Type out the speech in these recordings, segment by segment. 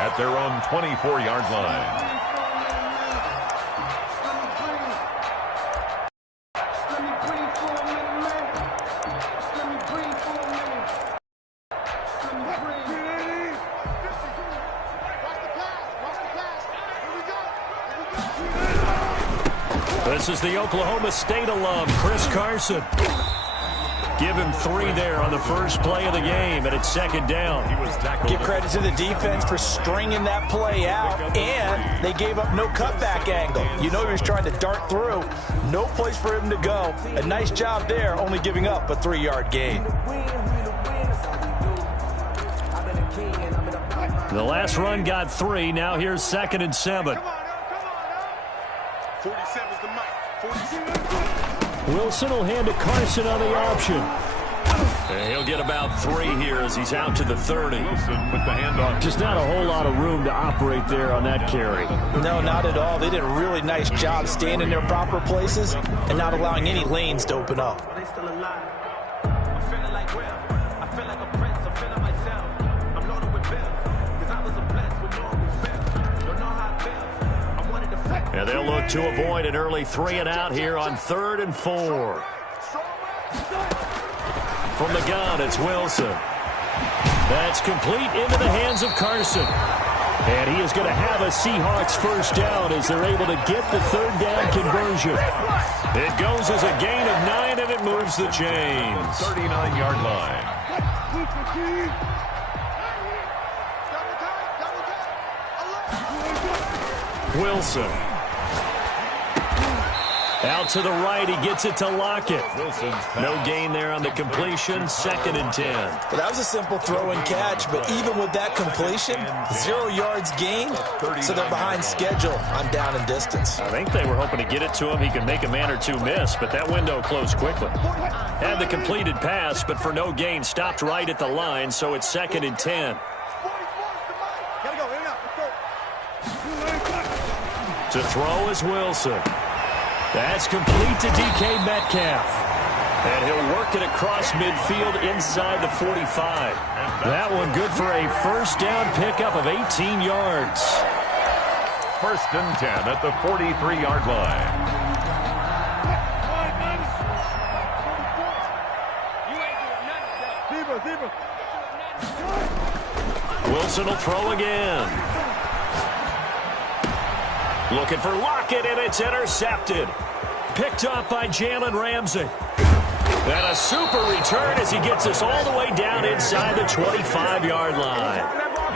at their own 24-yard line. This is the Oklahoma State alum, Chris Carson. Give him 3 there on the first play of the game, and it's second down. Give credit to the defense for stringing that play out, and they gave up no cutback angle. You know he was trying to dart through. No place for him to go. A nice job there, only giving up a 3-yard gain. The last run got 3. Now here's 2nd and 7. 47's the mic. 47. Wilson will hand to Carson on the option. And he'll get about 3 here as he's out to the 30. Wilson with the handoff. Just not a whole lot of room to operate there on that carry. No, not at all. They did a really nice job staying in their proper places and not allowing any lanes to open up. They still alive. I'm feeling like Will. I feel like a prince. I'm feeling myself. I'm loaded with bills. Because I was a blessed with no respect. Don't know how it feels. I wanted to flex. And they'll look to avoid an early 3 and out here on 3rd and 4. From the gun, it's Wilson. That's complete into the hands of Carson. And he is going to have a Seahawks first down as they're able to get the 3rd down conversion. It goes as a gain of 9, and it moves the chains. 39-yard line. Wilson. Out to the right, he gets it to Lockett. No gain there on the completion, 2nd and 10. Well, that was a simple throw and catch, but even with that completion, 0 yards gained, so they're behind schedule on down and distance. I think they were hoping to get it to him. He could make a man or 2 miss, but that window closed quickly. Had the completed pass, but for no gain, stopped right at the line, so it's 2nd and 10. To throw is Wilson. That's complete to DK Metcalf. And he'll work it across midfield inside the 45. That one good for a first down pickup of 18 yards. 1st and 10 at the 43-yard line. Wilson will throw again. Looking for Lockett, and it's intercepted. Picked off by Jalen Ramsey. And a super return as he gets us all the way down inside the 25-yard line.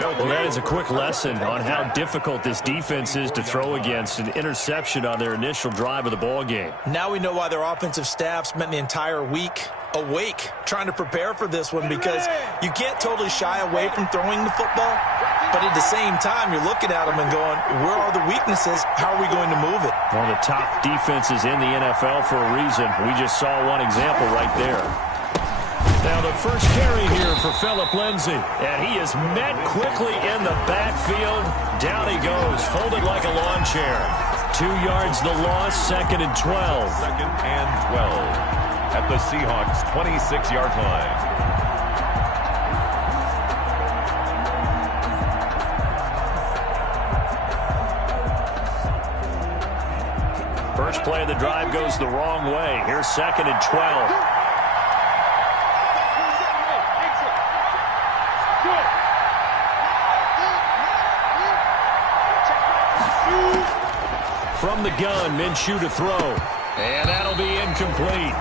Well, that is a quick lesson on how difficult this defense is to throw against. An interception on their initial drive of the ball game. Now we know why their offensive staff spent the entire week awake trying to prepare for this one, because you can't totally shy away from throwing the football, but at the same time you're looking at them and going, where are the weaknesses? How are we going to move it? One of the top defenses in the NFL for a reason. We just saw one example right there. Now the first carry here for Phillip Lindsay, and he is met quickly in the backfield. Down he goes, folded like a lawn chair. 2 yards the loss, 2nd and 12. 2nd and 12 at the Seahawks 26-yard line. First play of the drive goes the wrong way. Here's 2nd and 12. From the gun, Minshew to throw. And that'll be incomplete.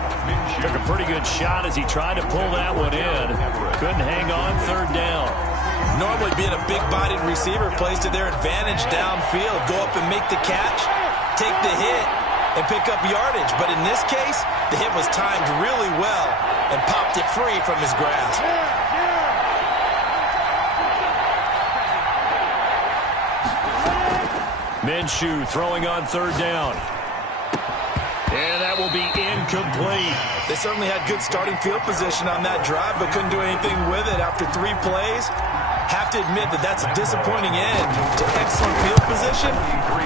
Took a pretty good shot as he tried to pull that one in. Couldn't hang on, 3rd down. Normally being a big-bodied receiver plays to their advantage downfield. Go up and make the catch, take the hit, and pick up yardage. But in this case, the hit was timed really well and popped it free from his grasp. Minshew throwing on 3rd down. And that will be incomplete. They certainly had good starting field position on that drive, but couldn't do anything with it after 3 plays. Have to admit that that's a disappointing end to excellent field position.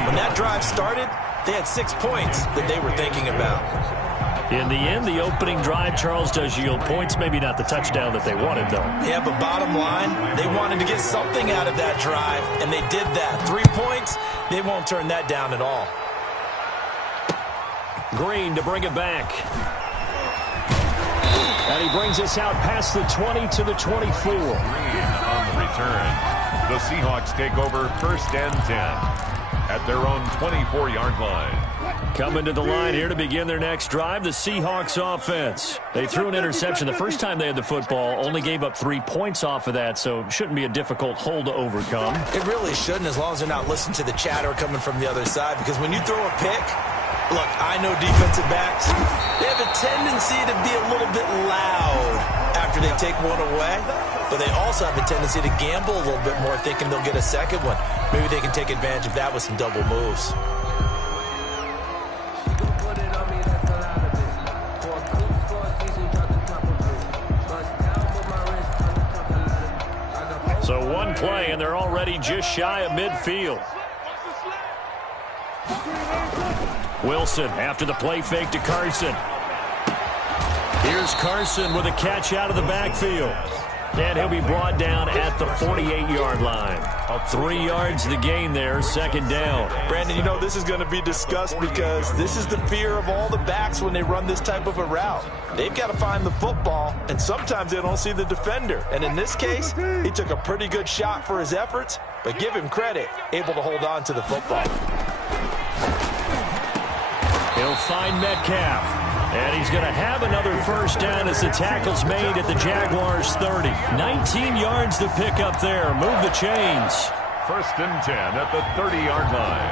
When that drive started, they had 6 points that they were thinking about. In the end, the opening drive, Charles, does yield points. Maybe not the touchdown that they wanted, though. Yeah, but bottom line, they wanted to get something out of that drive, and they did that. 3 points, they won't turn that down at all. Green to bring it back. And he brings us out past the 20 to the 24. Green on the return. The Seahawks take over 1st and 10 at their own 24-yard line. Coming to the line here to begin their next drive, the Seahawks offense. They threw an interception the first time they had the football, only gave up 3 points off of that, so shouldn't be a difficult hole to overcome. It really shouldn't, as long as they're not listening to the chatter coming from the other side, because when you throw a pick, look, I know defensive backs, they have a tendency to be a little bit loud after they take one away, but they also have a tendency to gamble a little bit more, thinking they'll get a second one. Maybe they can take advantage of that with some double moves. So one play, and they're already just shy of midfield. Wilson after the play fake to Carson. Here's Carson with a catch out of the backfield. And he'll be brought down at the 48-yard line. 3 yards the gain there, 2nd down. Brandon, you know, this is going to be discussed because this is the fear of all the backs when they run this type of a route. They've got to find the football, and sometimes they don't see the defender. And in this case, he took a pretty good shot for his efforts, but give him credit, able to hold on to the football. He'll find Metcalf. And he's going to have another 1st down as the tackle's made at the Jaguars' 30. 19 yards to pick up there. Move the chains. 1st and 10 at the 30-yard line.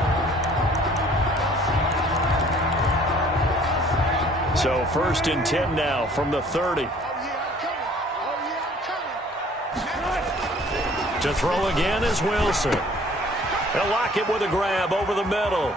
So 1st and 10 now from the 30. To throw again is Wilson. He'll lock it with a grab over the middle.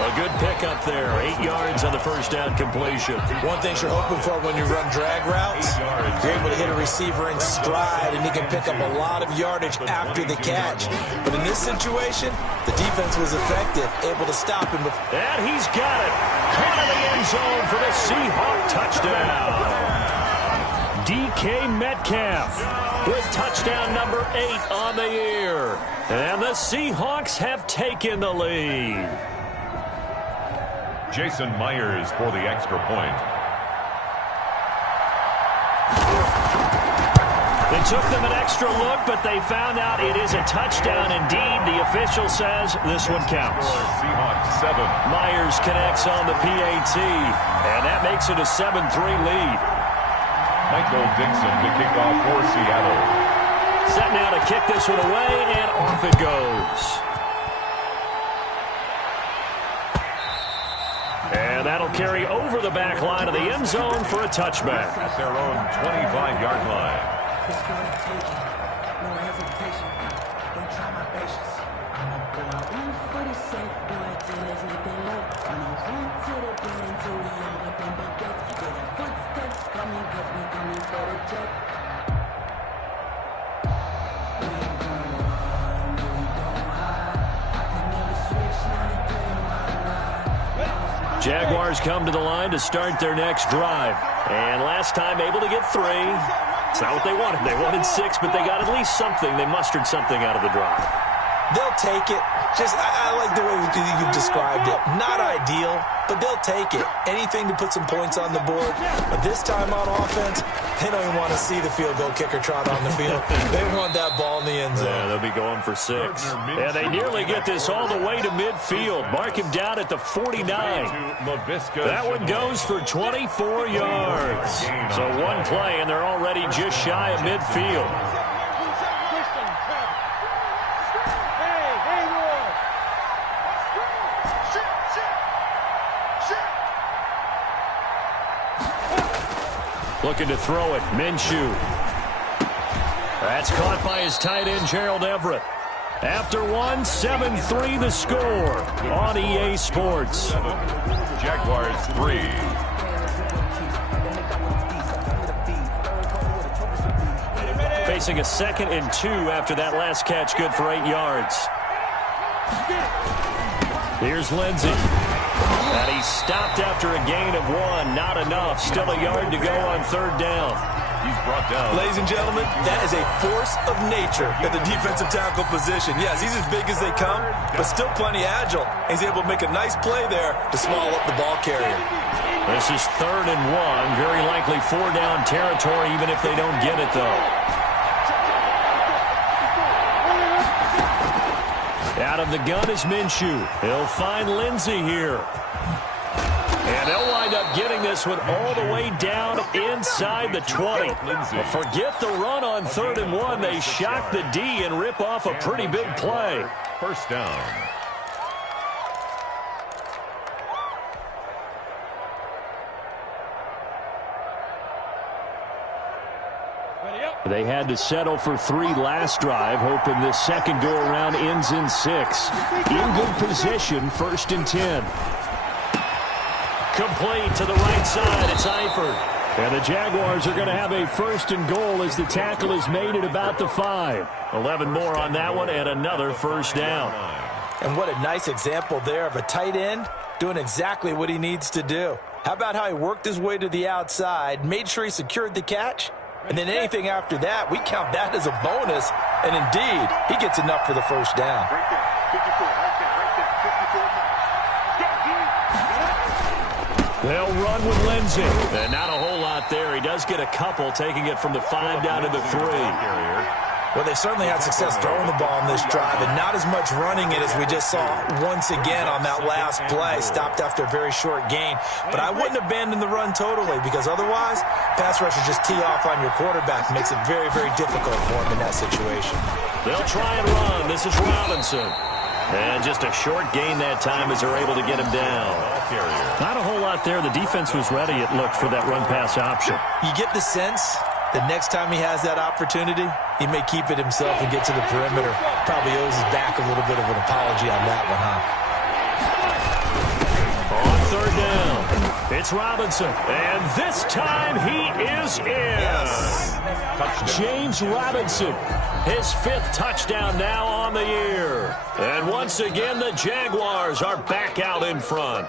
A good pickup there. 8 yards on the 1st down completion. One thing you're hoping for when you run drag routes, you're able to hit a receiver in stride, and he can pick up a lot of yardage after the catch. But in this situation, the defense was effective, able to stop him. And he's got it. Caught in the end zone for the Seahawk touchdown. DK Metcalf with touchdown number 8 on the year. And the Seahawks have taken the lead. Jason Myers for the extra point. They took them an extra look, but they found out it is a touchdown indeed. The official says this one counts. Seahawks 7. Myers connects on the PAT, and that makes it a 7-3 lead. Michael Dixon to kick off for Seattle. Set now to kick this one away, and off it goes. And that'll carry over the back line of the end zone for a touchback. At their own 25-yard line. Jaguars come to the line to start their next drive. And last time able to get 3. It's not what they wanted. They wanted 6, but they got at least something. They mustered something out of the drive. They'll take it. I like the way you've described it. Not ideal, but they'll take it. Anything to put some points on the board. But this time on offense, they don't even want to see the field goal kicker trot on the field. They want that ball in the end zone. Yeah, they'll be going for 6. And they nearly get this all the way to midfield. Mark him down at the 49. That one goes for 24 yards. So one play, and they're already just shy of midfield. Looking to throw it. Minshew. That's caught by his tight end, Gerald Everett. After one, 7-3 the score on EA Sports. Jaguars 3. Facing a 2nd and 2 after that last catch, good for 8 yards. Here's Lindsey. And he stopped after a gain of 1. Not enough. Still a yard to go on 3rd down. He's brought down. Ladies and gentlemen, that is a force of nature at the defensive tackle position. Yes, he's as big as they come, but still plenty agile. He's able to make a nice play there to small up the ball carrier. This is 3rd and 1. Very likely 4-down territory, even if they don't get it, though. Out of the gun is Minshew. He'll find Lindsey here. And they'll wind up getting this one all the way down inside the 20. But forget the run on 3rd and 1. They shock the D and rip off a pretty big play. 1st down. They had to settle for 3 last drive, hoping this second go-around ends in 6. In good position, 1st and 10. Complete to the right side. It's Eifert. And the Jaguars are going to have a 1st and goal as the tackle is made at about the 5. 11 more on that one and another 1st down. And what a nice example there of a tight end doing exactly what he needs to do. How about how he worked his way to the outside, made sure he secured the catch, and then anything after that, we count that as a bonus. And indeed, he gets enough for the 1st down. Right there. 54. Right there. Right there. 54. They'll run with Lindsey. And not a whole lot there. He does get a couple, taking it from the 5 down to the 3. Well, they certainly had success throwing the ball on this drive, and not as much running it as we just saw once again on that last play. Stopped after a very short gain. But I wouldn't abandon the run totally, because otherwise, pass rushers just tee off on your quarterback. Makes it very, very difficult for him in that situation. They'll try and run. This is Robinson. And just a short gain that time as they're able to get him down. Not a whole lot there. The defense was ready, it looked, for that run-pass option. You get the sense that next time he has that opportunity, he may keep it himself and get to the perimeter. Probably owes his back a little bit of an apology on that one, huh? On 3rd down, it's Robinson. And this time he is in. Yes. James Robinson, his 5th touchdown now on the year. And once again, the Jaguars are back out in front.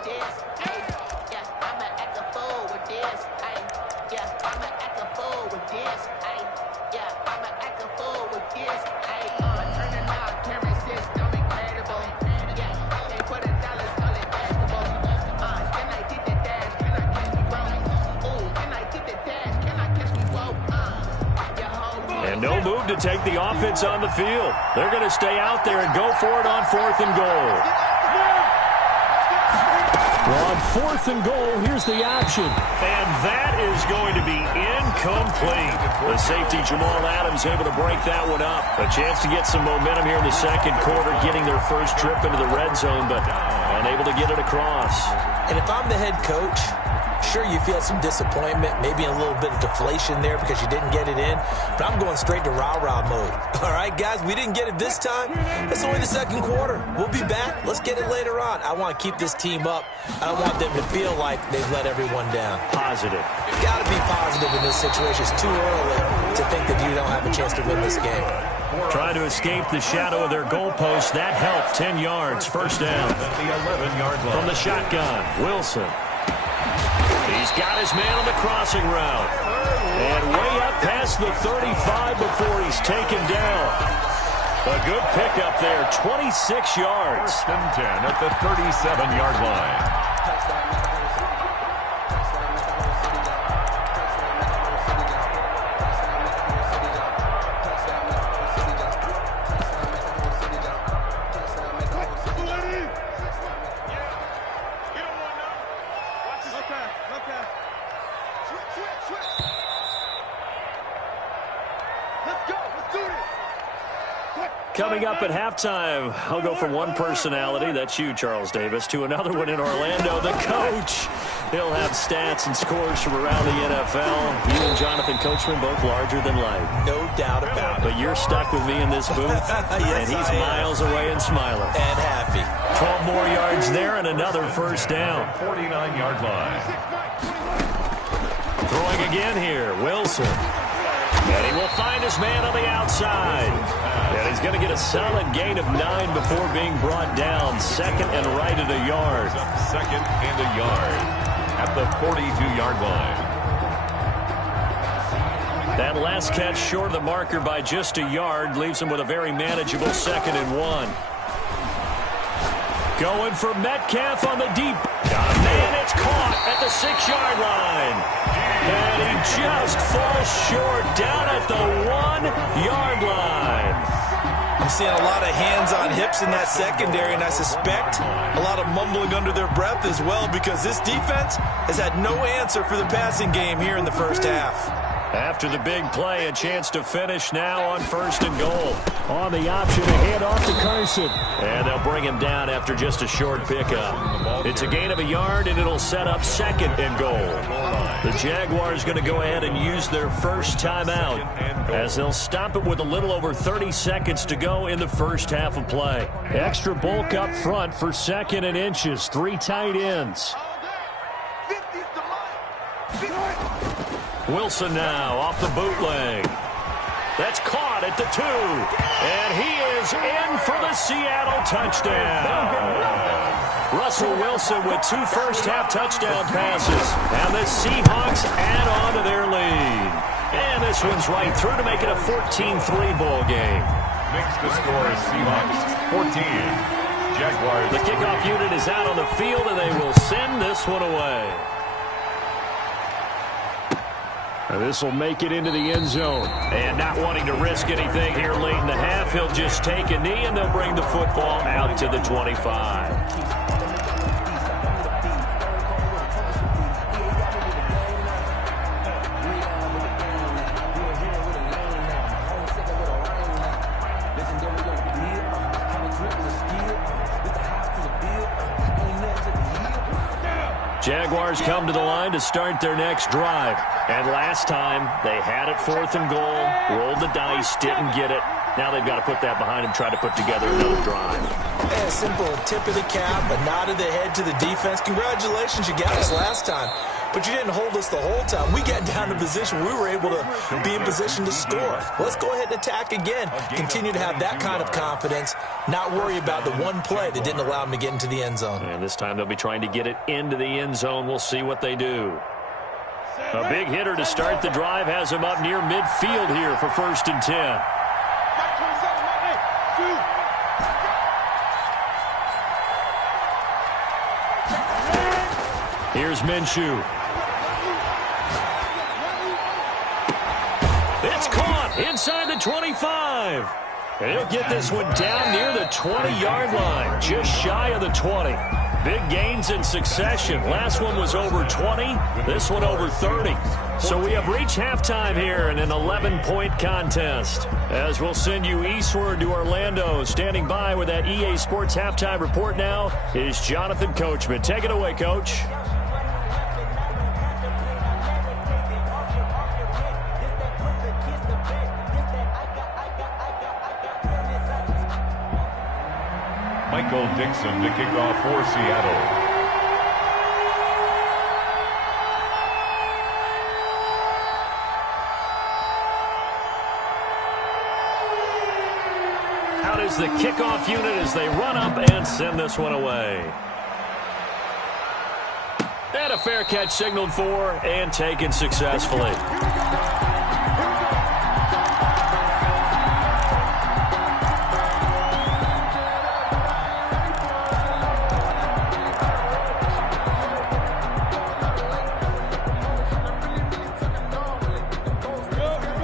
No move to take the offense on the field. They're going to stay out there and go for it on 4th and goal. Well, on 4th and goal, here's the option. And that is going to be incomplete. The safety, Jamal Adams, able to break that one up. A chance to get some momentum here in the 2nd quarter, getting their first trip into the red zone, but unable to get it across. And if I'm the head coach, sure, you feel some disappointment, maybe a little bit of deflation there because you didn't get it in, but I'm going straight to rah-rah mode. All right, guys, we didn't get it this time. It's only the 2nd quarter. We'll be back. Let's get it later on. I want to keep this team up. I don't want them to feel like they've let everyone down. Positive. You've got to be positive in this situation. It's too early to think that you don't have a chance to win this game. Trying to escape the shadow of their goalpost. That helped. 10 yards. 1st down. At the 11-yard line. From the shotgun, Wilson. He's got his man on the crossing route. And way up past the 35 before he's taken down. A good pickup there, 26 yards. 1st and 10 at the 37-yard line. Coming up at halftime, I'll go from one personality, that's you, Charles Davis, to another one in Orlando, the coach. He'll have stats and scores from around the NFL. You and Jonathan Coachman both larger than life. No doubt about it. But you're stuck with me in this booth, yes, and he's miles away and smiling. And happy. 12 more yards there and another 1st down. 49-yard line. Throwing again here, Wilson. And he will find his man on the outside. And he's going to get a solid gain of 9 before being brought down. Second and right at a yard. Second and a yard at the 42-yard line. That last catch short of the marker by just a yard leaves him with a very manageable 2nd and 1. Going for Metcalf on the deep. And it's caught at the 6-yard line. And he just falls short down at the 1-yard line. I'm seeing a lot of hands on hips in that secondary, and I suspect a lot of mumbling under their breath as well, because this defense has had no answer for the passing game here in the first half. After the big play, a chance to finish now on 1st and goal. On the option to hand off to Carson. And they'll bring him down after just a short pickup. It's a gain of a yard, and it'll set up 2nd and goal. The Jaguars going to go ahead and use their first timeout, as they'll stop it with a little over 30 seconds to go in the first half of play. Extra bulk up front for 2nd and inches. 3 tight ends. Wilson now off the bootleg. That's caught at the 2. And he is in for the Seattle touchdown. Russell Wilson with 2 first-half touchdown passes. And the Seahawks add on to their lead. And this one's right through to make it a 14-3 ball game. Makes the score Seahawks 14. Jaguars. The kickoff unit is out on the field, and they will send this one away. This will make it into the end zone. And not wanting to risk anything here late in the half, he'll just take a knee, and they'll bring the football out to the 25. Jaguars come to the line to start their next drive. And last time, they had it 4th and goal, rolled the dice, didn't get it. Now they've got to put that behind them, try to put together another drive. Yeah, a simple tip of the cap, a nod of the head to the defense. Congratulations, you got us last time. But you didn't hold us the whole time. We got down to position. We were able to be in position to score. Let's go ahead and attack again. Continue to have that kind of confidence. Not worry about the one play that didn't allow them to get into the end zone. And this time they'll be trying to get it into the end zone. We'll see what they do. A big hitter to start the drive has him up near midfield here for 1st and 10. Here's Minshew. It's caught inside the 25. And he'll get this one down near the 20-yard line, just shy of the 20. Big gains in succession. Last one was over 20. This one over 30. So we have reached halftime here in an 11-point contest. As we'll send you eastward to Orlando. Standing by with that EA Sports halftime report now is Jonathan Coachman. Take it away, Coach. Michael Dixon to kick off for Seattle. Out is the kickoff unit as they run up and send this one away. And a fair catch signaled for and taken successfully.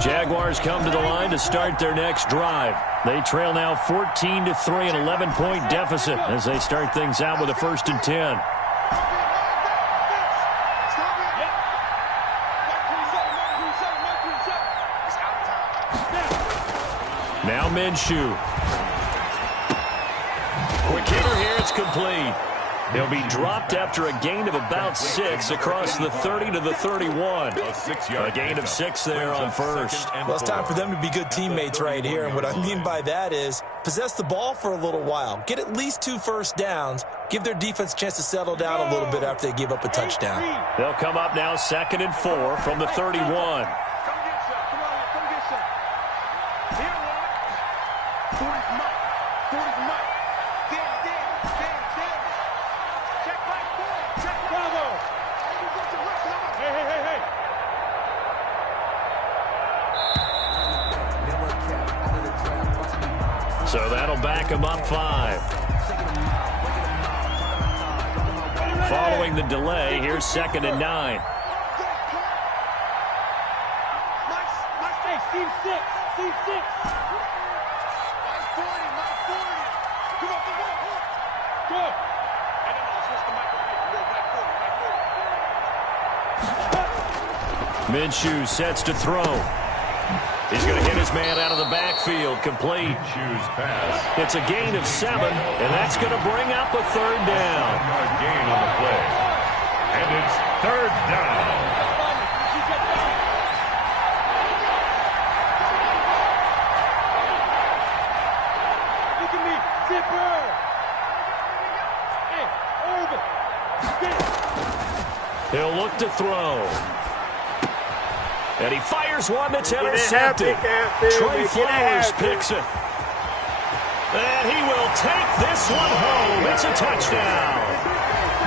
Jaguars come to the line to start their next drive. They trail now 14-3, an 11-point deficit as they start things out with a 1st and 10. Now Minshew. Quick hitter here, it's complete. He'll be dropped after a gain of about 6 across the 30 to the 31. A gain of 6 there on 1st. Well, it's time for them to be good teammates right here. And what I mean by that is possess the ball for a little while. Get at least 2 first downs. Give their defense a chance to settle down a little bit after they give up a touchdown. They'll come up now 2nd and 4 from the 31. So that'll back him up 5. Following the delay, here's 2nd and 9. Team 6. Team 6. Good. Minshew sets to throw. He's going to hit his man out of the backfield. Complete. Choose pass. It's a gain of 7, and that's going to bring up a 3rd down. Gain on the play. And it's 3rd down. Look at me. Zipper. Hey, He'll look to throw. And he fires one that's intercepted. Trey Flowers picks it. And he will take this one home. It's a touchdown.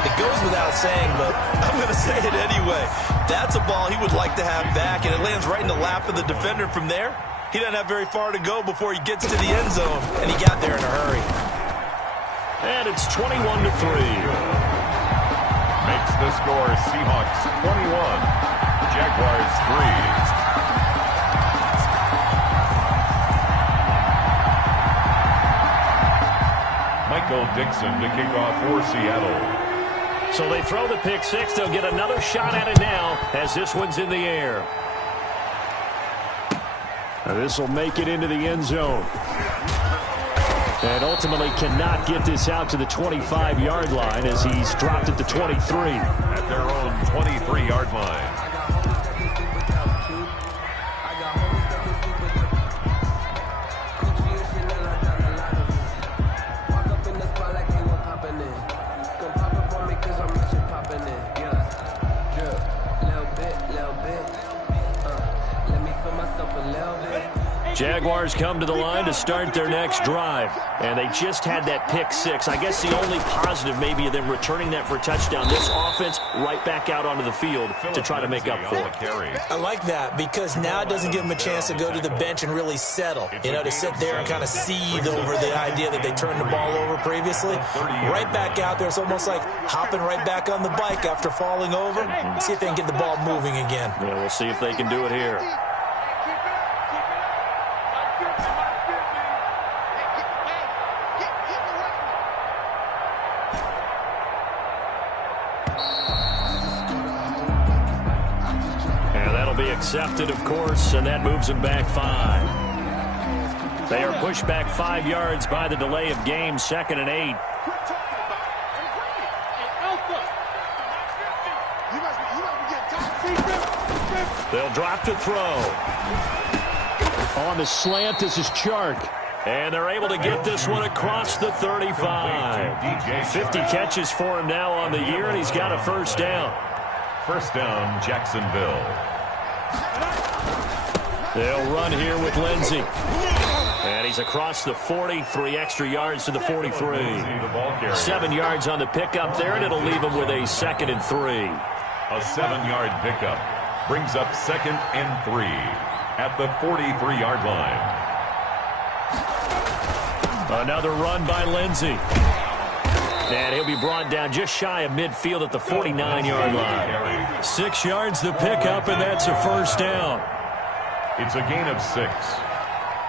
It goes without saying, but I'm going to say it anyway. That's a ball he would like to have back, and it lands right in the lap of the defender from there. He doesn't have very far to go before he gets to the end zone, and he got there in a hurry. And it's 21-3. Makes the score Seahawks 21. Jaguars 3. Michael Dixon to kick off for Seattle. So they throw the pick 6. They'll get another shot at it now as this one's in the air. Now this will make it into the end zone. And ultimately cannot get this out to the 25-yard line as he's dropped it to 23. At their own 23-yard line. Jaguars come to the line to start their next drive. And they just had that pick 6. I guess the only positive maybe of them returning that for a touchdown. This offense right back out onto the field to try to make up for it. I like that because now it doesn't give them a chance to go to the bench and really settle. You know, to sit there and kind of seethe over the idea that they turned the ball over previously. Right back out there. It's almost like hopping right back on the bike after falling over. See if they can get the ball moving again. Yeah, we'll see if they can do it here. Accepted, of course, and that moves them back 5. They are pushed back 5 yards by the delay of game, 2nd and 8. They'll drop to throw. On the slant, this is Chark. And they're able to get this one across the 35. 50 catches for him now on the year, and he's got a 1st down. 1st down, Jacksonville. They'll run here with Lindsey. And he's across the 40, 3 extra yards to the 43. 7 yards on the pickup there, and it'll leave him with a 2nd and 3. A 7-yard pickup brings up 2nd and 3 at the 43-yard line. Another run by Lindsey. And he'll be brought down just shy of midfield at the 49-yard line. 6 yards the pickup, and that's a 1st down. It's a gain of 6.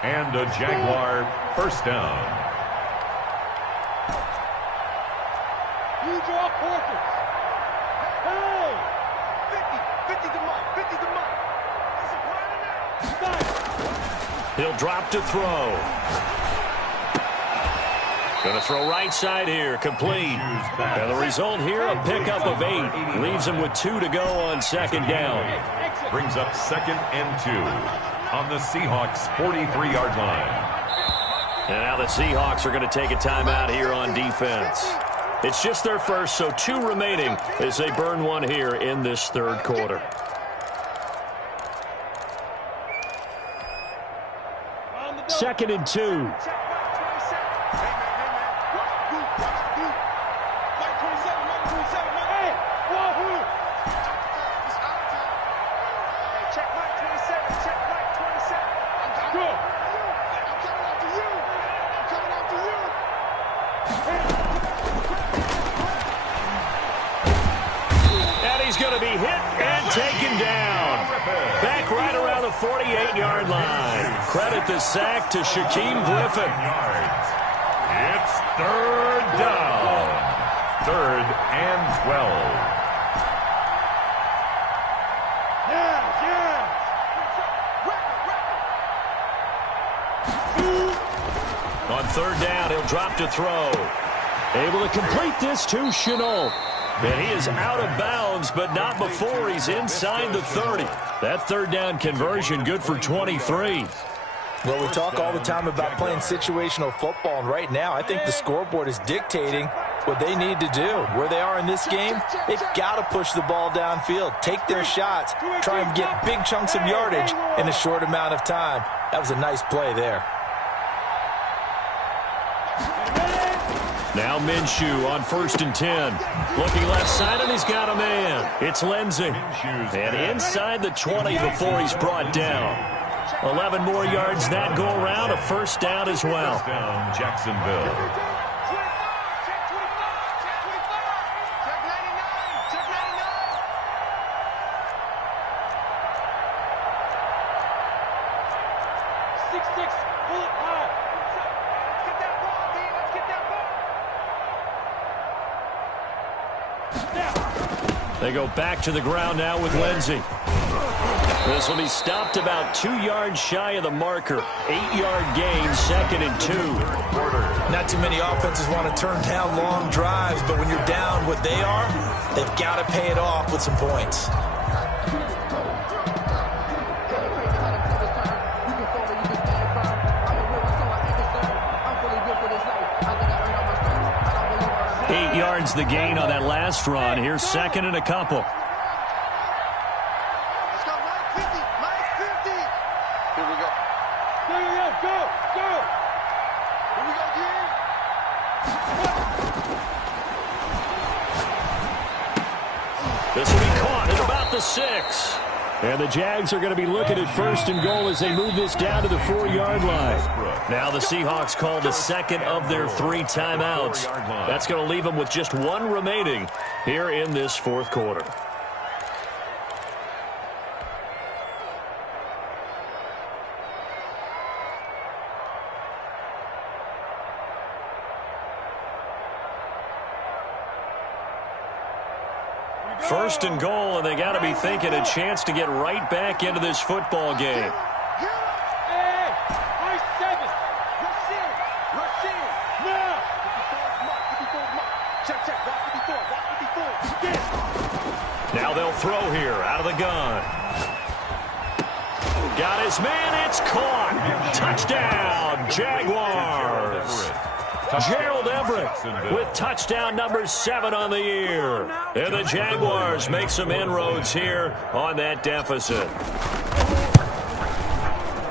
And a Jaguar 1st down. you draw portraits. Hey! 50 the mark, 50 the mark. He'll drop to throw. Going to throw right side here, complete. And the result here, a pickup of 8. Leaves him with 2 to go on 2nd down. Brings up 2nd and 2 on the Seahawks' 43-yard line. And now the Seahawks are going to take a timeout here on defense. It's just their first, so 2 remaining as they burn 1 here in this 3rd quarter. Second and 2. He's going to be hit and taken down. Back right around the 48-yard line. Credit the sack to Shaquem Griffin. It's third down. 3rd and 12. On 3rd down, he'll drop to throw. Able to complete this to Chenault. And he is out of bounds, but not before he's inside the 30. That 3rd down conversion good for 23. Well, we talk all the time about playing situational football, and right now I think the scoreboard is dictating what they need to do. Where they are in this game, they've got to push the ball downfield, take their shots, try and get big chunks of yardage in a short amount of time. That was a nice play there. Now Minshew on 1st and 10. Looking left side, and he's got a man. It's Lindsey. And inside the 20 before he's brought down. 11 more yards that go around. A 1st down as well. First down, Jacksonville. They go back to the ground now with Lindsey. This will be stopped about 2 yards shy of the marker. 8-yard gain, 2nd and 2. Not too many offenses want to turn down long drives, but when you're down what they are, they've got to pay it off with some points. Yards the gain on that last run. Here's 2nd and a couple. Let's go, -50, -50. Here we go. Go. Here we go, again. This will be caught at about the 6. And the Jags are going to be looking at 1st and goal as they move this down to the 4-yard line. Now the Seahawks call the 2nd of their 3 timeouts. That's going to leave them with just 1 remaining here in this 4th quarter. First and goal, and they got to be thinking a chance to get right back into this football game. Now they'll throw here out of the gun. Got his man, it's caught. Touchdown, Jaguars. Gerald Everett with touchdown number 7 on the year. And the Jaguars make some inroads here on that deficit.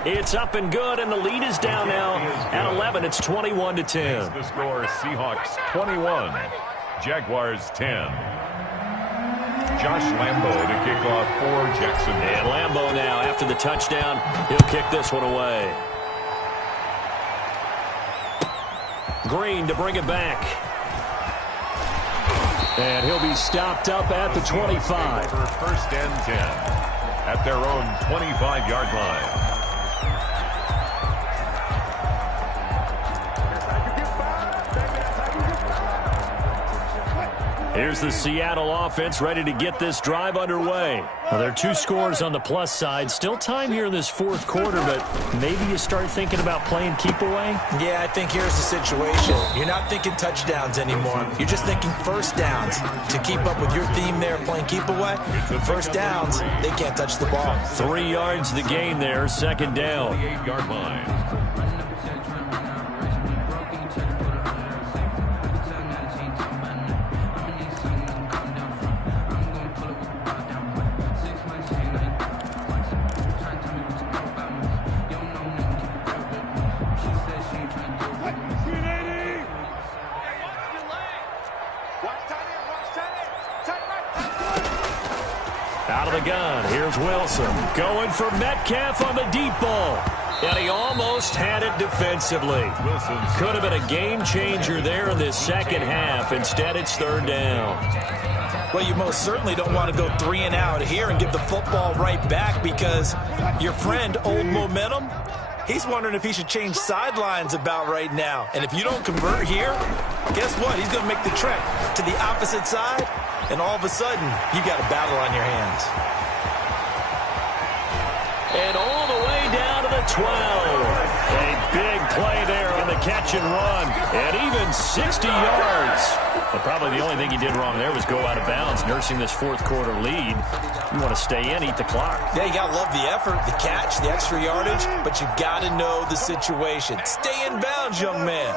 It's up and good, and the lead is down now at 11. It's 21-10. The score, Seahawks 21, Jaguars 10. Josh Lambo to kick off for Jacksonville. And Lambo now, after the touchdown, he'll kick this one away. Green to bring it back. And he'll be stopped up at the 25. For 1st and 10 at their own 25-yard line. Here's the Seattle offense ready to get this drive underway. Well, there are 2 scores on the plus side. Still time here in this 4th quarter, but maybe you start thinking about playing keep away? Yeah, I think here's the situation. You're not thinking touchdowns anymore. You're just thinking 1st downs. To keep up with your theme there, playing keep away, 1st downs, they can't touch the ball. 3 yards the gain there, 2nd down. 8-yard line. of the gun. Here's Wilson going for Metcalf on the deep ball. And he almost had it defensively. Could have been a game changer there in this second half. Instead, it's third down. Well, you most certainly don't want to go 3 and out here and give the football right back, because your friend, Old Momentum, he's wondering if he should change sidelines about right now. And if you don't convert here, guess what? He's going to make the trek to the opposite side, and all of a sudden, you got a battle on your hands. And all the way down to the 12. A big play there on the catch and run. And even 60 yards. But probably the only thing he did wrong there was go out of bounds, nursing this fourth quarter lead. You want to stay in, eat the clock. Yeah, you got to love the effort, the catch, the extra yardage, but you got to know the situation. Stay in bounds, young man.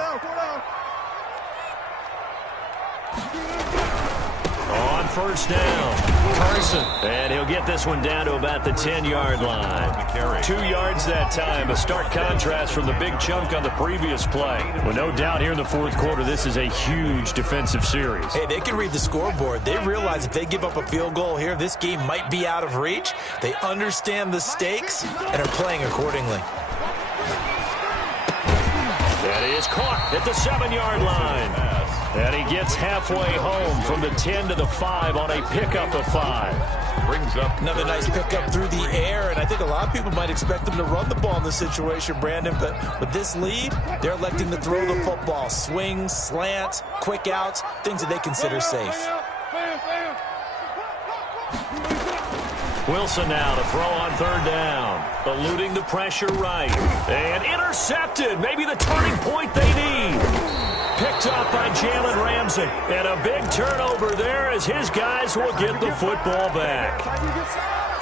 On first down, Carson. And he'll get this one down to about the 10-yard line. 2 yards that time. A stark contrast from the big chunk on the previous play. Well, no doubt here in the fourth quarter, this is a huge defensive series. Hey, they can read the scoreboard. They realize if they give up a field goal here, this game might be out of reach. They understand the stakes and are playing accordingly. That is caught at the 7-yard line. And he gets halfway home from the 10 to the 5 on a pickup of 5. Brings up another nice pickup through the air, and I think a lot of people might expect them to run the ball in this situation, Brandon, but with this lead, they're electing to throw the football. Swings, slants, quick outs, things that they consider safe. Wilson now to throw on third down. Eluding the pressure right. And intercepted. Maybe the turning point they need. Picked up by Jalen Ramsey. And a big turnover there as his guys will get the football back.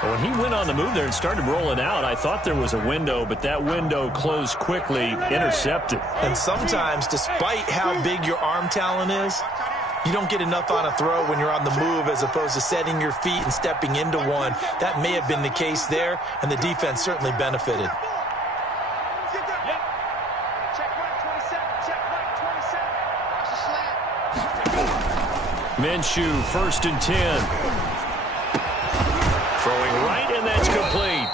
When he went on the move there and started rolling out, I thought there was a window, but that window closed quickly, intercepted. And sometimes, despite how big your arm talent is, you don't get enough on a throw when you're on the move as opposed to setting your feet and stepping into one. That may have been the case there, and the defense certainly benefited. Minshew, 1st and 10. Throwing right, and that's complete.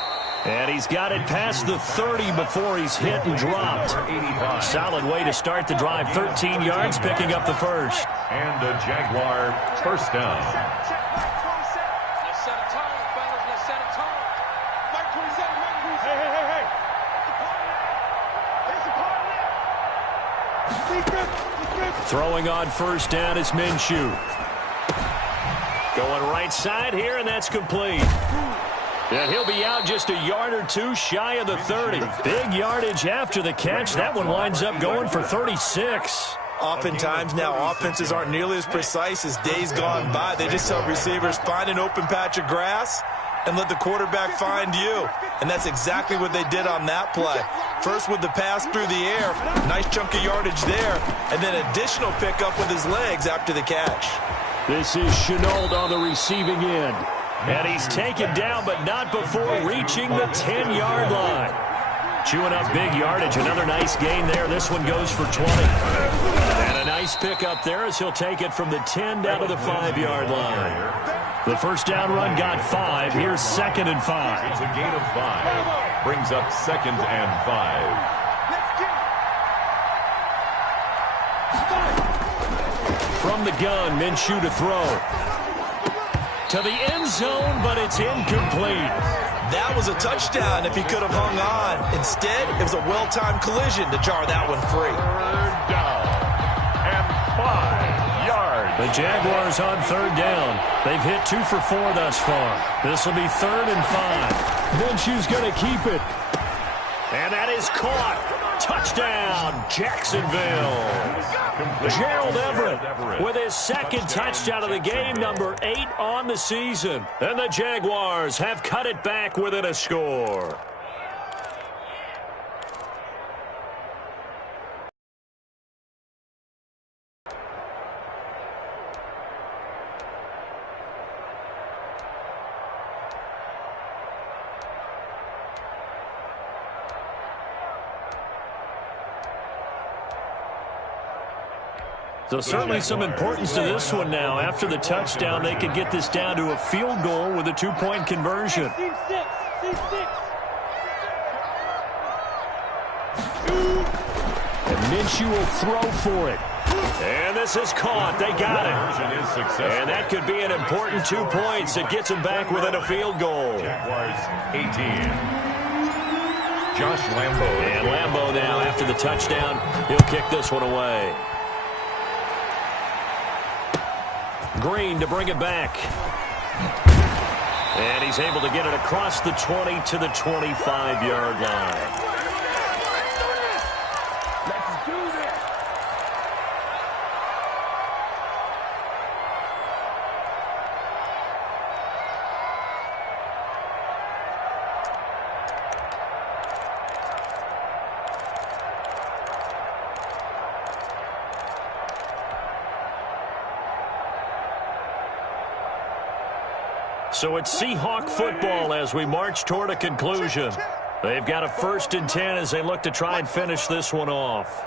And he's got it past the 30 before he's hit and dropped. Solid way to start the drive. 13 yards, picking up the first. And a Jaguar first down. Let's set a tone, fellas. Let's set a tone. Mike 27, Mike 27. Hey. It's a party. Throwing on first down is Minshew. Going right side here, and that's complete. And he'll be out just a yard or two shy of the 30. Big yardage after the catch. That one winds up going for 36. Oftentimes now, offenses aren't nearly as precise as days gone by. They just tell receivers, find an open patch of grass and let the quarterback find you. And that's exactly what they did on that play. First with the pass through the air, nice chunk of yardage there, and then additional pickup with his legs after the catch. This is Chenault on the receiving end. And he's taken down, but not before reaching the 10-yard line. Chewing up big yardage. Another nice gain there. This one goes for 20. And a nice pickup there as he'll take it from the 10 down to the 5-yard line. The first down run got 5. Here's 2nd and 5. It's a gain of 5. Brings up 2nd and 5. From the gun, Minshew to throw. To the end zone, but it's incomplete. That was a touchdown if he could have hung on. Instead, it was a well-timed collision to jar that one free. 3rd down and 5 yards. The Jaguars on 3rd down. They've hit 2 for 4 thus far. This will be 3rd and 5. Minshew's going to keep it. And that is caught. Touchdown, Jacksonville. Gerald Everett with his 2nd touchdown of the game, number 8 on the season. And the Jaguars have cut it back within a score. So certainly some importance to this one now. After the touchdown, they could get this down to a field goal with a 2-point conversion. And Minshew will throw for it. And this is caught. They got it. And that could be an important 2 points. It gets them back within a field goal. Jaguars 18. Josh Lambo. And Lambo now, after the touchdown, he'll kick this one away. Green to bring it back. And he's able to get it across the 20 to the 25-yard line. So it's Seahawk football as we march toward a conclusion. They've got a 1st and 10 as they look to try and finish this one off.